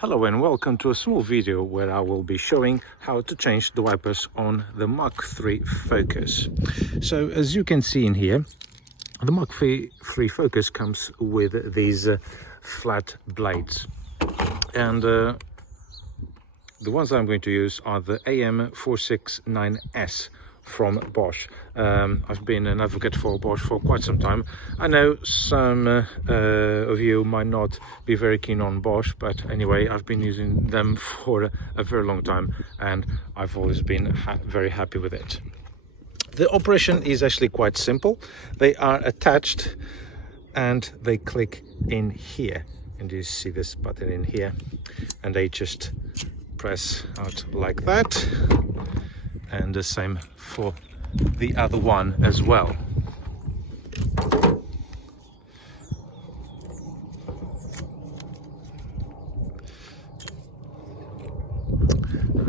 Hello and welcome to a small video where I will be showing how to change the wipers on the MK3 Focus. So as you can see in here, the MK3 Focus comes with these flat blades, and the ones I'm going to use are the AM469S from Bosch. I've been an advocate for Bosch for quite some time. I know some of you might not be very keen on Bosch, but anyway, I've been using them for a very long time and I've always been very happy with it. The operation is actually quite simple. They are attached and they click in here, and you see this button in here, and they just press out like that, and the same for the other one as well.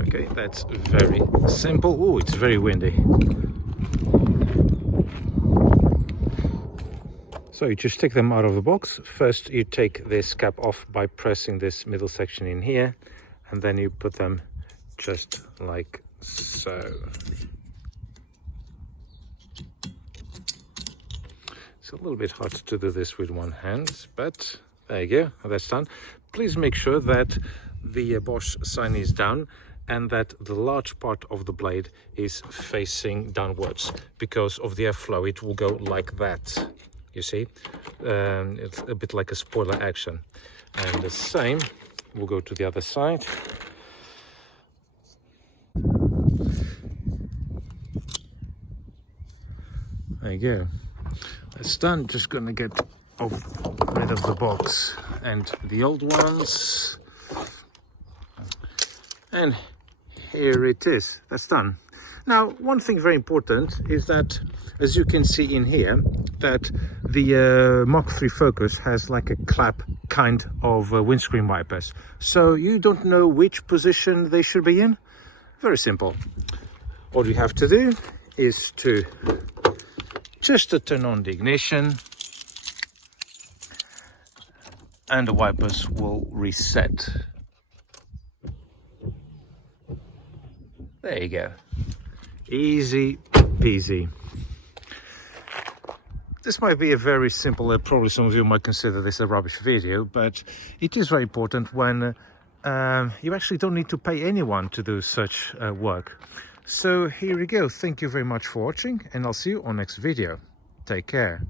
Okay, that's very simple. Oh, it's very windy. So you just take them out of the box. First you take this cap off by pressing this middle section in here, and then you put them just like so. It's a little bit hard to do this with one hand, but there you go, that's done. Please make sure that the Bosch sign is down and that the large part of the blade is facing downwards. Because of the airflow, it will go like that, you see. It's a bit like a spoiler action. And the same will go to the other side. There you go. That's done. Just gonna get rid of the box and the old ones. And here it is. That's done. Now, one thing very important is that, as you can see in here, that the MK3 Focus has like a clap kind of windscreen wipers. So you don't know which position they should be in. Very simple. All you have to do is to just to turn on the ignition and the wipers will reset. There you go. Easy peasy. This might be a very simple, probably some of you might consider this a rubbish video, but it is very important when you actually don't need to pay anyone to do such work. So here we go. Thank you very much for watching, and I'll see you on next video. Take care.